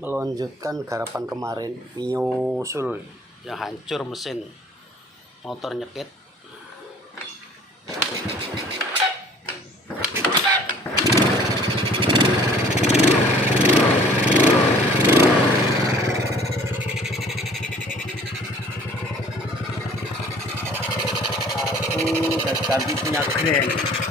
melanjutkan garapan kemarin, nyusul yang hancur mesin motor nyekit. Aku udah ganti punya Grand.